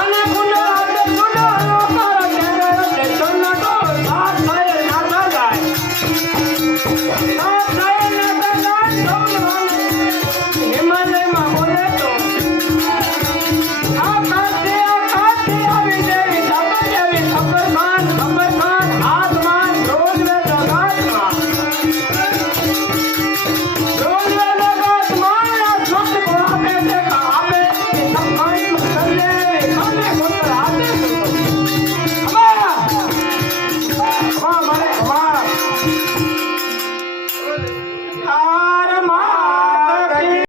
অনাথ